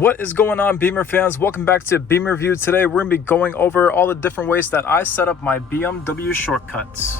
What is going on, Beamer fans? Welcome back to Beamer Review. Today we're going to be going over all the different ways that I set up my BMW shortcuts.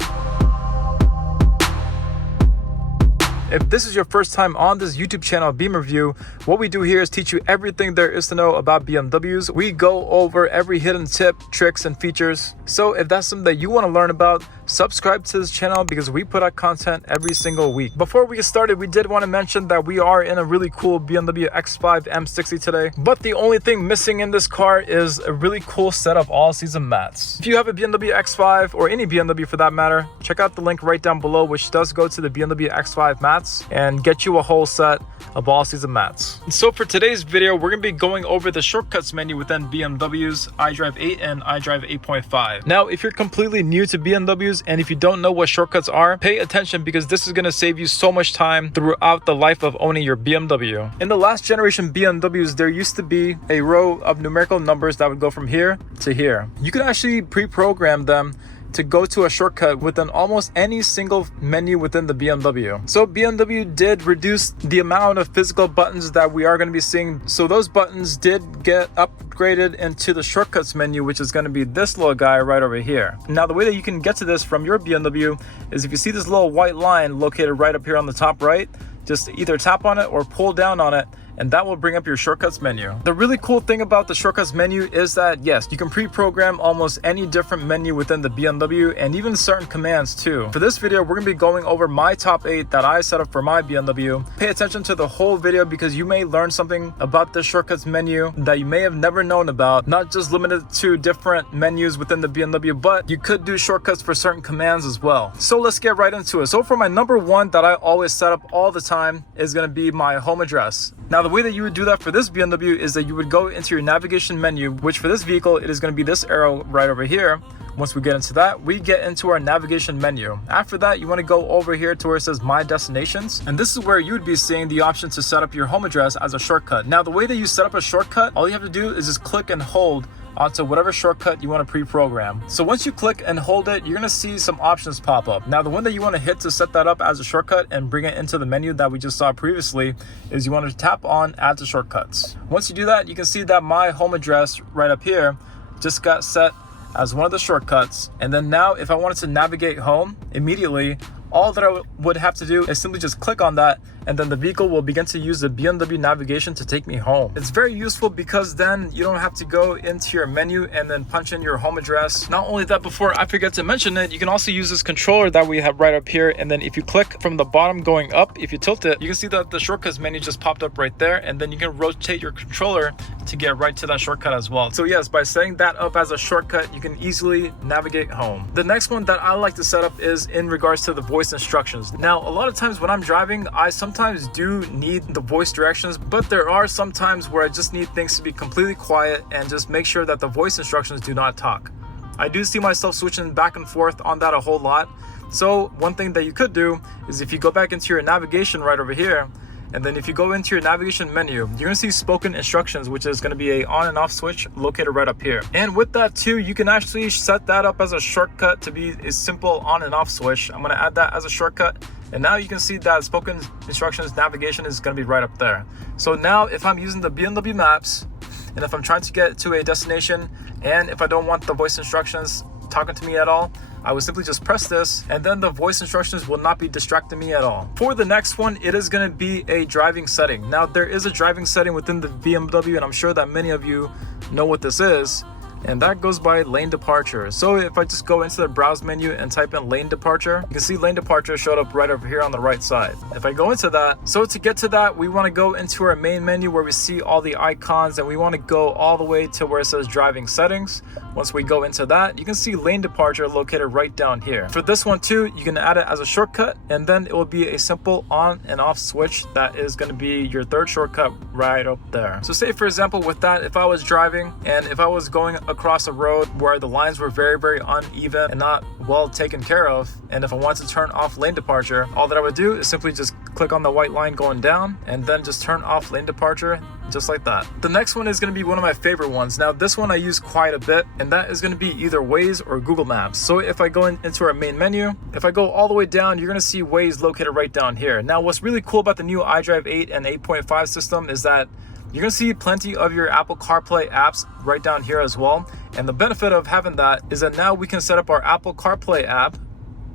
If this is your first time on this YouTube channel, Beamer Review, what we do here is teach you everything there is to know about BMWs. We go over every hidden tip, tricks, and features. So if that's something that you want to learn about, subscribe to this channel because we put out content every single week. Before we get started, we did want to mention that we are in a really cool BMW X5 M60 today, but the only thing missing in this car is a really cool set of all-season mats. If you have a BMW X5 or any BMW for that matter, check out the link right down below, which does go to the BMW X5 mats and get you a whole set of all-season mats. So for today's video, we're going to be going over the shortcuts menu within BMW's iDrive 8 and iDrive 8.5. Now, if you're completely new to BMWs and if you don't know what shortcuts are, pay attention because this is going to save you so much time throughout the life of owning your BMW. In the last generation BMWs, there used to be a row of numerical numbers that would go from here to here. You could actually pre-program them to go to a shortcut within almost any single menu within the BMW. So BMW did reduce the amount of physical buttons that we are going to be seeing. So those buttons did get upgraded into the shortcuts menu, which is going to be this little guy right over here. Now, the way that you can get to this from your BMW is if you see this little white line located right up here on the top right, just either tap on it or pull down on it, and that will bring up your shortcuts menu. The really cool thing about the shortcuts menu is that yes, you can pre-program almost any different menu within the BMW and even certain commands too. For this video, we're going to be going over my top 8 that I set up for my BMW. Pay attention to the whole video because you may learn something about the shortcuts menu that you may have never known about, not just limited to different menus within the BMW, but you could do shortcuts for certain commands as well. So let's get right into it. So for my number 1 that I always set up all the time is going to be my home address. Now, the way that you would do that for this BMW is that you would go into your navigation menu, which for this vehicle, it is going to be this arrow right over here. Once we get into that, we get into our navigation menu. After that, you want to go over here to where it says My Destinations. And this is where you would be seeing the option to set up your home address as a shortcut. Now, the way that you set up a shortcut, all you have to do is just click and hold onto whatever shortcut you want to pre-program. So once you click and hold it, you're going to see some options pop up. Now, the one that you want to hit to set that up as a shortcut and bring it into the menu that we just saw previously is you want to tap on Add to Shortcuts. Once you do that, you can see that my home address right up here just got set as one of the shortcuts. And then now if I wanted to navigate home immediately, all that I would have to do is simply just click on that, and then the vehicle will begin to use the BMW navigation to take me home. It's very useful because then you don't have to go into your menu and then punch in your home address. Not only that, before I forget to mention it, you can also use this controller that we have right up here, and then if you click from the bottom going up, if you tilt it, you can see that the shortcuts menu just popped up right there, and then you can rotate your controller to get right to that shortcut as well. So yes, by setting that up as a shortcut, you can easily navigate home. The next one that I like to set up is in regards to the voice instructions. Now, a lot of times when I'm driving, I sometimes do need the voice directions, but there are some times where I just need things to be completely quiet and just make sure that the voice instructions do not talk. I do see myself switching back and forth on that a whole lot. So one thing that you could do is if you go back into your navigation right over here, and then if you go into your navigation menu, you're going to see spoken instructions, which is going to be a on and off switch located right up here. And with that too, you can actually set that up as a shortcut to be a simple on and off switch. I'm going to add that as a shortcut. And now you can see that spoken instructions navigation is going to be right up there. So now if I'm using the BMW maps, and if I'm trying to get to a destination, and if I don't want the voice instructions talking to me at all, I would simply just press this, and then the voice instructions will not be distracting me at all. For the next one, it is going to be a driving setting. Now, there is a driving setting within the BMW, and I'm sure that many of you know what this is, and that goes by lane departure. So if I just go into the browse menu and type in lane departure, you can see lane departure showed up right over here on the right side. If I go into that, so to get to that, we want to go into our main menu where we see all the icons, and we want to go all the way to where it says driving settings. Once we go into that, you can see lane departure located right down here. For this one too, you can add it as a shortcut, and then it will be a simple on and off switch that is going to be your third shortcut right up there. So say for example with that, if I was driving and if I was going across a road where the lines were very uneven and not well taken care of, and if I want to turn off lane departure, all that I would do is simply just click on the white line going down and then just turn off lane departure just like that. The next one is going to be one of my favorite ones. Now this one I use quite a bit, and that is going to be either Waze or Google Maps. So if I go into our main menu, if I go all the way down, you're going to see Waze located right down here. Now what's really cool about the new iDrive 8 and 8.5 system is that You're gonna see plenty of your Apple CarPlay apps right down here as well. And the benefit of having that is that now we can set up our Apple CarPlay app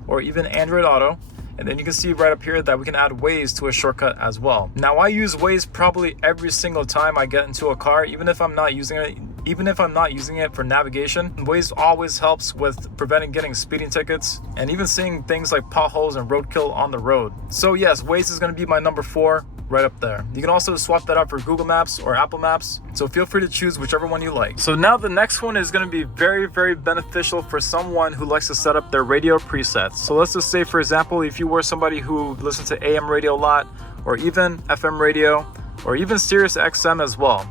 or even Android Auto. And then you can see right up here that we can add Waze to a shortcut as well. Now I use Waze probably every single time I get into a car, even if I'm not using it for navigation. Waze always helps with preventing getting speeding tickets and even seeing things like potholes and roadkill on the road. So yes, Waze is going to be my number 4 right up there. You can also swap that out for Google Maps or Apple Maps. So feel free to choose whichever one you like. So now the next one is going to be very, very beneficial for someone who likes to set up their radio presets. So let's just say, for example, if you were somebody who listens to AM radio a lot, or even FM radio, or even Sirius XM as well.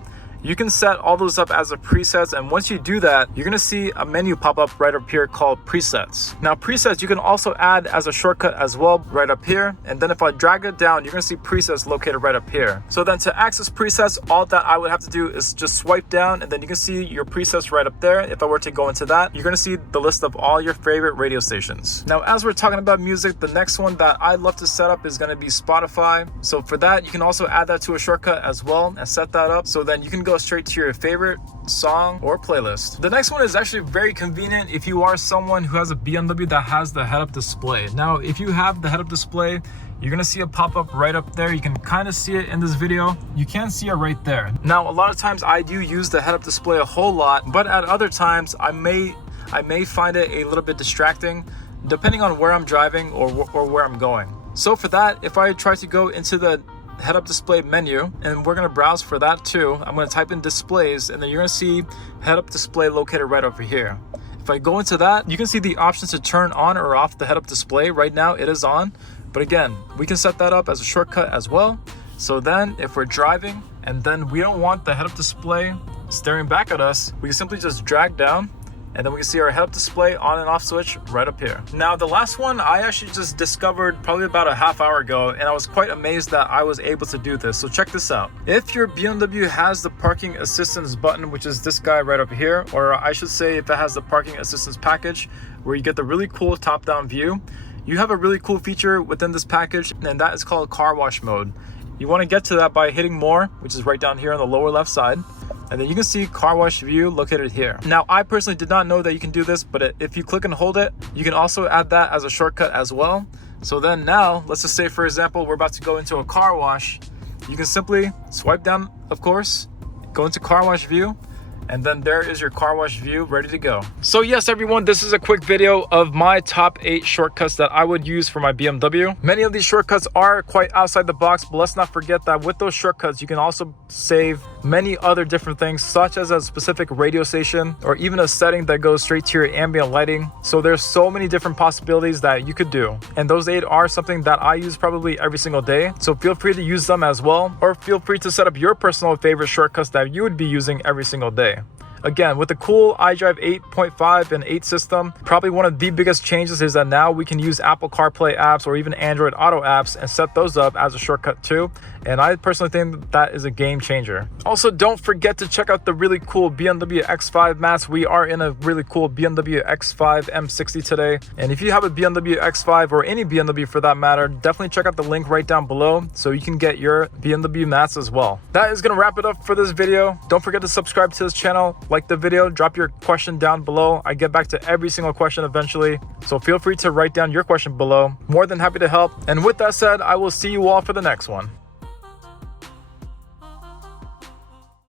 You can set all those up as a presets, and once you do that, you're gonna see a menu pop up right up here called presets. Now presets you can also add as a shortcut as well right up here, and then if I drag it down, you're gonna see presets located right up here. So then to access presets, all that I would have to do is just swipe down, and then you can see your presets right up there. If I were to go into that, you're gonna see the list of all your favorite radio stations. Now as we're talking about music, the next one that I love to set up is gonna be Spotify. So for that, you can also add that to a shortcut as well and set that up, so then you can go straight to your favorite song or playlist. The next one is actually very convenient if you are someone who has a BMW that has the head-up display. Now if you have the head-up display, you're gonna see a pop-up right up there. You can kind of see it in this video. You can see it right there. Now a lot of times I do use the head-up display a whole lot, but at other times I may find it a little bit distracting depending on where I'm driving or where I'm going. So for that, if I try to go into the head-up display menu, and we're going to browse for that too, I'm going to type in displays, and then you're going to see head-up display located right over here. If I go into that, you can see the options to turn on or off the head-up display. Right now it is on, but again, we can set that up as a shortcut as well. So then if we're driving and then we don't want the head-up display staring back at us, we can simply just drag down, and then we can see our head-up display on and off switch right up here. Now the last one I actually just discovered probably about a half hour ago, and I was quite amazed that I was able to do this. So check this out. If your BMW has the parking assistance button, which is this guy right up here, or I should say if it has the parking assistance package where you get the really cool top-down view, you have a really cool feature within this package, and that is called car wash mode. You want to get to that by hitting more, which is right down here on the lower left side. And then you can see car wash view located here. Now, I personally did not know that you can do this, but if you click and hold it, you can also add that as a shortcut as well. So then now, let's just say, for example, we're about to go into a car wash. You can simply swipe down, of course, go into car wash view, and then there is your car wash view ready to go. So yes, everyone, this is a quick video of my top 8 shortcuts that I would use for my BMW. Many of these shortcuts are quite outside the box, but let's not forget that with those shortcuts, you can also save many other different things, such as a specific radio station or even a setting that goes straight to your ambient lighting. So there's so many different possibilities that you could do. And those 8 are something that I use probably every single day. So feel free to use them as well, or feel free to set up your personal favorite shortcuts that you would be using every single day. Again, with the cool iDrive 8.5 and 8 system, probably one of the biggest changes is that now we can use Apple CarPlay apps or even Android Auto apps and set those up as a shortcut too. And I personally think that is a game changer. Also, don't forget to check out the really cool BMW X5 mats. We are in a really cool BMW X5 M60 today. And if you have a BMW X5 or any BMW for that matter, definitely check out the link right down below so you can get your BMW mats as well. That is going to wrap it up for this video. Don't forget to subscribe to this channel, like the video, drop your question down below. I get back to every single question eventually. So feel free to write down your question below. More than happy to help. And with that said, I will see you all for the next one.